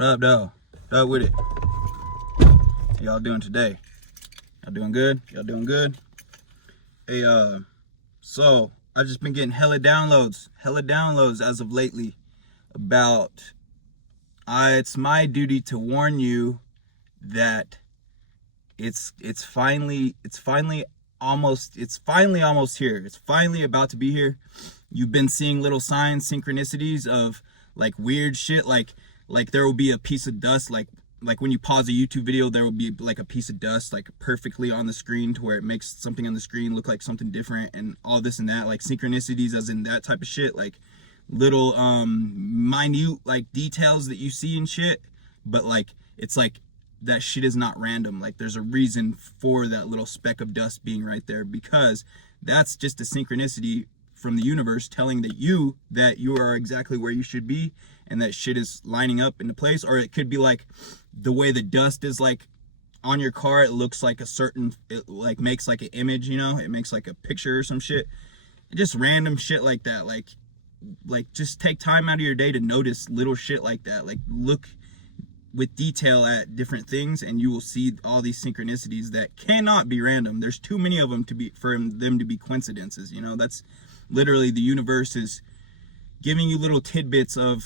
What up, though? What up with it? How y'all doing today? Y'all doing good? Y'all doing good? Hey, so I've just been getting hella downloads as of lately about it's my duty to warn you that it's finally almost here. It's finally about to be here. You've been seeing little signs, synchronicities of like weird shit, like there will be a piece of dust, like when you pause a YouTube video, there will be like a piece of dust like perfectly on the screen to where it makes something on the screen look like something different, and all this and that, like synchronicities as in that type of shit, like little minute like details that you see and shit. But like it's like that shit is not random. Like there's a reason for that little speck of dust being right there, because that's just a synchronicity from the universe telling that you are exactly where you should be, and that shit is lining up into place. Or it could be like the way the dust is like on your car, it looks like a certain, it like makes like an image, you know, it makes like a picture or some shit. Just random shit like that. Like just take time out of your day to notice little shit like that. Like look with detail at different things, and you will see all these synchronicities that cannot be random. There's too many of them for them to be coincidences, you know. That's literally the universe is giving you little tidbits of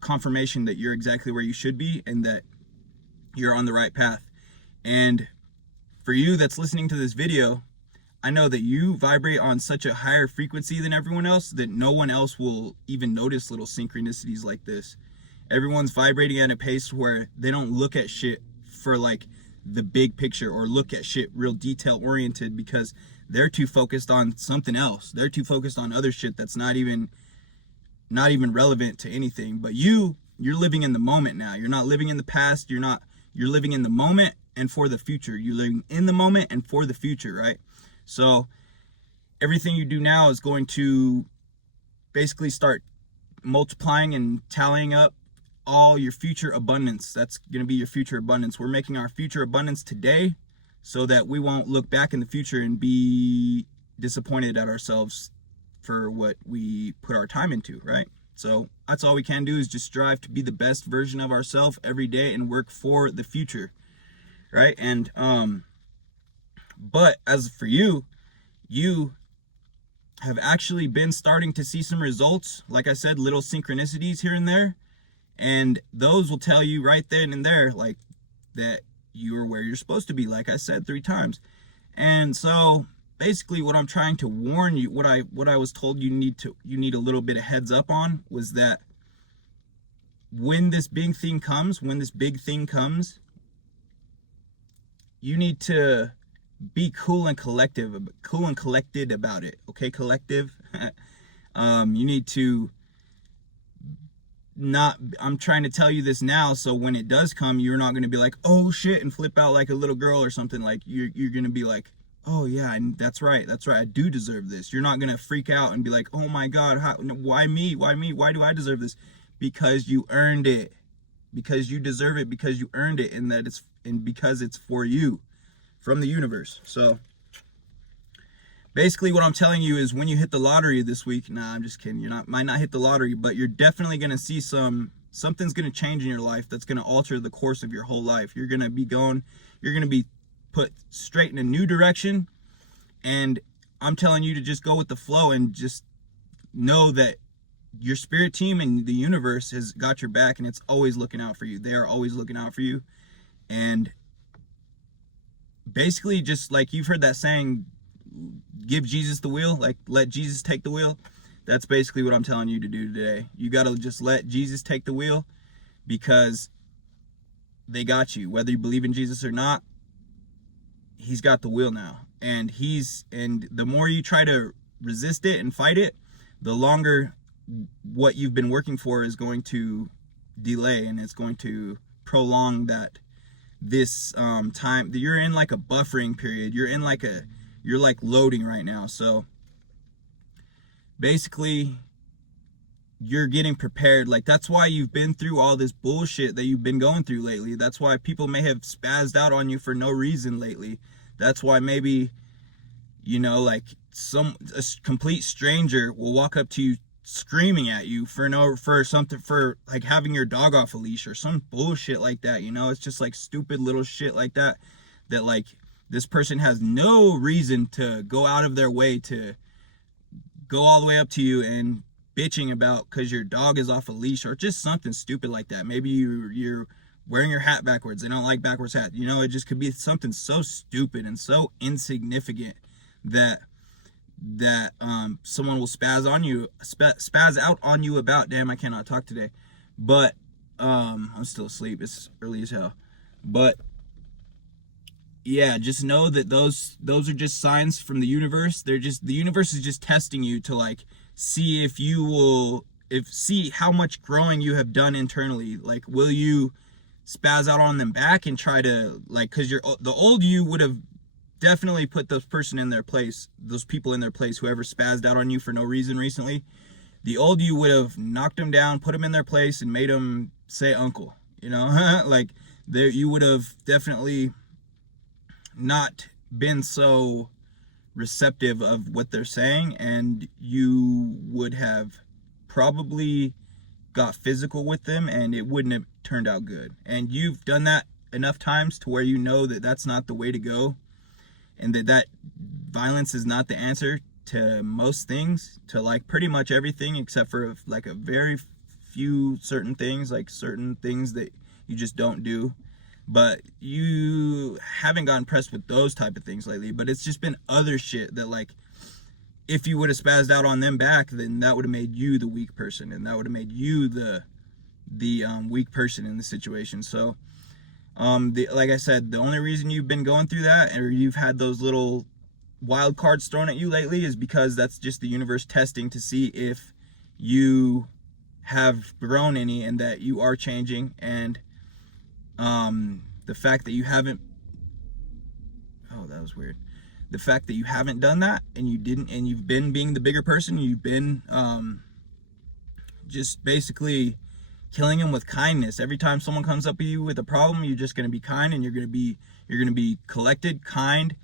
confirmation that you're exactly where you should be and that you're on the right path. And for you that's listening to this video, I know that you vibrate on such a higher frequency than everyone else that no one else will even notice little synchronicities like this. Everyone's vibrating at a pace where they don't look at shit for like the big picture or look at shit real detail oriented, because they're too focused on something else. They're too focused on other shit that's not even relevant to anything. But you're living in the moment now. You're not living in the past. You're living in the moment and for the future. You're living in the moment and for the future, right? So everything you do now is going to basically start multiplying and tallying up all your future abundance. That's going to be your future abundance. We're making our future abundance today so that we won't look back in the future and be disappointed at ourselves for what we put our time into, right? So that's all we can do, is just strive to be the best version of ourselves every day and work for the future, right? And but as for you have actually been starting to see some results. Like I said, little synchronicities here and there, and those will tell you right then and there like that you are where you're supposed to be, like I said 3 times. And so basically what I'm trying to warn you, what I was told you need a little bit of heads up on, was that when this big thing comes, you need to be cool and collected about it. Okay, collective. You need to not, I'm trying to tell you this now, so when it does come, you're not going to be like, oh shit, and flip out like a little girl or something. Like you're going to be like, oh yeah, that's right, I do deserve this. You're not going to freak out and be like, oh my god, why me, why do I deserve this? Because you earned it, because you deserve it, because you earned it, and because it's for you from the universe. So basically what I'm telling you is, when you hit the lottery this week, nah, I'm just kidding, might not hit the lottery, but you're definitely going to see something's going to change in your life that's going to alter the course of your whole life. You're going to be put straight in a new direction, and I'm telling you to just go with the flow and just know that your spirit team and the universe has got your back, and it's always looking out for you. They are always looking out for you. And basically, just like you've heard that saying, give Jesus the wheel, like let Jesus take the wheel. That's basically what I'm telling you to do today. You got to just let Jesus take the wheel, because they got you. Whether you believe in Jesus or not, he's got the wheel now. And the more you try to resist it and fight it, the longer what you've been working for is going to delay, and it's going to prolong this time that you're in, like a buffering period. You're like loading right now. So basically you're getting prepared. Like that's why you've been through all this bullshit that you've been going through lately. That's why people may have spazzed out on you for no reason lately. That's why maybe, you know, like a complete stranger will walk up to you screaming at you for something, for like having your dog off a leash or some bullshit like that, you know. It's just like stupid little shit like that like this person has no reason to go out of their way to go all the way up to you and bitching about because your dog is off a leash or just something stupid like that. Maybe you're wearing your hat backwards. They don't like backwards hats. You know, it just could be something so stupid and so insignificant that someone will spaz out on you about. Damn, I cannot talk today. But I'm still asleep. It's early as hell. But yeah, just know that those are just signs from the universe. The universe is just testing you to like see if you will see how much growing you have done internally. Like, will you spaz out on them back and try to, like, because the old you would have definitely put those people in their place, whoever spazzed out on you for no reason recently. The old you would have knocked them down, put them in their place, and made them say uncle, you know. Like, you would have definitely not been so receptive of what they're saying, and you would have probably got physical with them, and it wouldn't have turned out good. And you've done that enough times to where you know that that's not the way to go, and that violence is not the answer to most things, to like pretty much everything except for like a very few certain things, like certain things that you just don't do. But you haven't gotten pressed with those type of things lately. But it's just been other shit that, like, if you would have spazzed out on them back, then that would have made you the weak person, and that would have made you the weak person in the situation. So like I said, the only reason you've been going through that, or you've had those little wild cards thrown at you lately, is because that's just the universe testing to see if you have grown any and that you are changing. And the fact that you haven't, that was weird. The fact that you haven't done that, and you've been being the bigger person, you've been just basically killing them with kindness. Every time someone comes up to you with a problem, you're just going to be kind, and you're going to be collected, kind,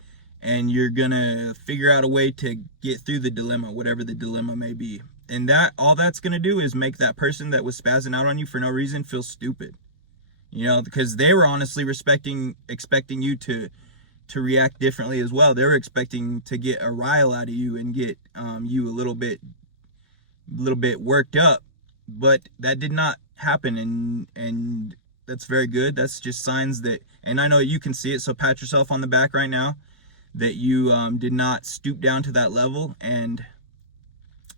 and you're going to figure out a way to get through the dilemma, whatever the dilemma may be. And all that's going to do is make that person that was spazzing out on you for no reason feel stupid. You know, because they were honestly expecting you to react differently as well. They were expecting to get a rile out of you and get you a little bit worked up, but that did not happen, and that's very good. That's just signs that, and I know you can see it, so pat yourself on the back right now that you did not stoop down to that level and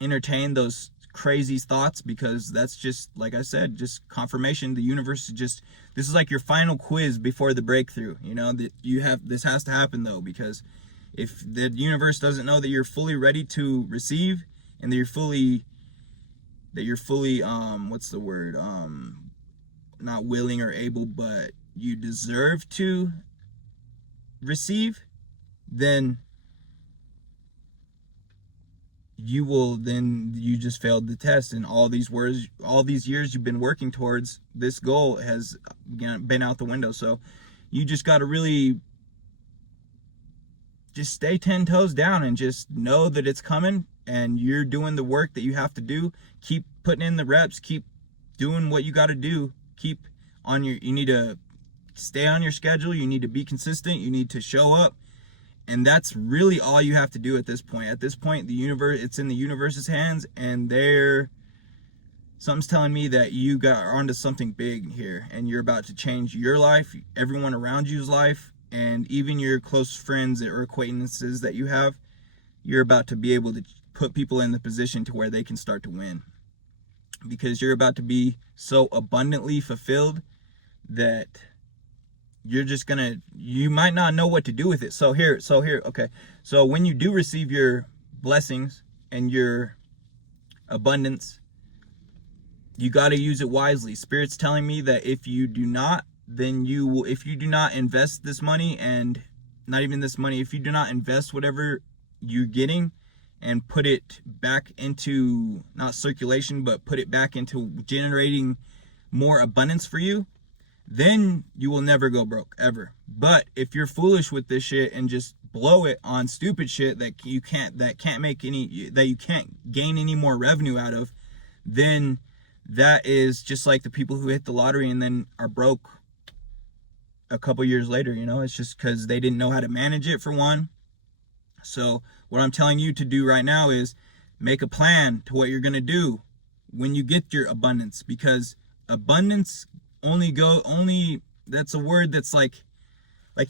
entertain those crazy thoughts, because that's just, like I said, just confirmation. The universe is just, this is like your final quiz before the breakthrough. You know that this has to happen though, because if the universe doesn't know that you're fully ready to receive, and that you're fully what's the word, not willing or able, but you deserve to receive, then you just failed the test, and all these years you've been working towards this goal has been out the window. So you just got to really just stay 10 toes down and just know that it's coming, and you're doing the work that you have to do. Keep putting in the reps, keep doing what you got to do, you need to stay on your schedule, you need to be consistent, you need to show up. And that's really all you have to do at this point. At this point, it's in the universe's hands, and something's telling me that you are onto something big here, and you're about to change your life, everyone around you's life, and even your close friends or acquaintances that you have. You're about to be able to put people in the position to where they can start to win, because you're about to be so abundantly fulfilled that you might not know what to do with it. So here, okay. So when you do receive your blessings and your abundance, you got to use it wisely. Spirit's telling me that if you do not invest this money, and not even this money, if you do not invest whatever you're getting and put it back into, not circulation, but put it back into generating more abundance for you, then you will never go broke, ever. But if you're foolish with this shit and just blow it on stupid shit that you can't gain any more revenue out of, then that is just like the people who hit the lottery and then are broke a couple years later. You know, it's just because they didn't know how to manage it, for one. So what I'm telling you to do right now is make a plan to what you're going to do when you get your abundance, because abundance that's a word that's like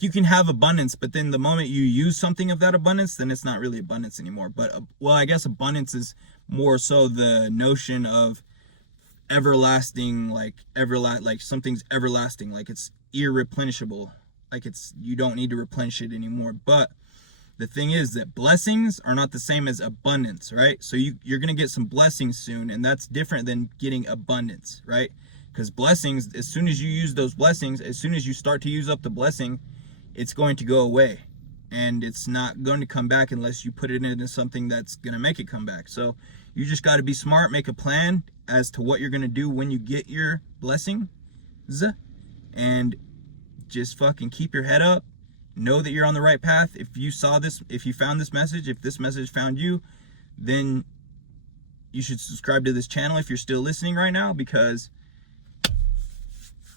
you can have abundance, but then the moment you use something of that abundance, then it's not really abundance anymore. But well, I guess abundance is more so the notion of everlasting, like something's everlasting, like it's irreplenishable, like you don't need to replenish it anymore. But the thing is that blessings are not the same as abundance, right? So you're going to get some blessings soon, and that's different than getting abundance, right? Because blessings, as soon as you use those blessings, as soon as you start to use up the blessing, it's going to go away. And it's not going to come back unless you put it into something that's going to make it come back. So you just got to be smart, make a plan as to what you're going to do when you get your blessings, and just fucking keep your head up. Know that you're on the right path. If you found this message, if this message found you, then you should subscribe to this channel if you're still listening right now, because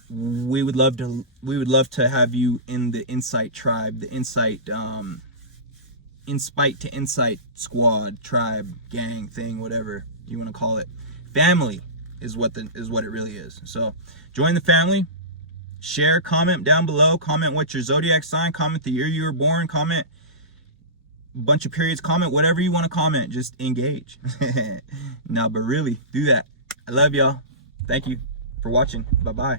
we would love to have you in the Insight tribe, the Insight Inspite to Insight squad, tribe, gang, thing, whatever you want to call it. Family is what it really is. So join the family. Share, comment down below, comment what's your zodiac sign, comment the year you were born, comment a bunch of periods, comment whatever you want to comment, just engage. No, but really, do that. I love y'all. Thank you for watching. Bye-bye.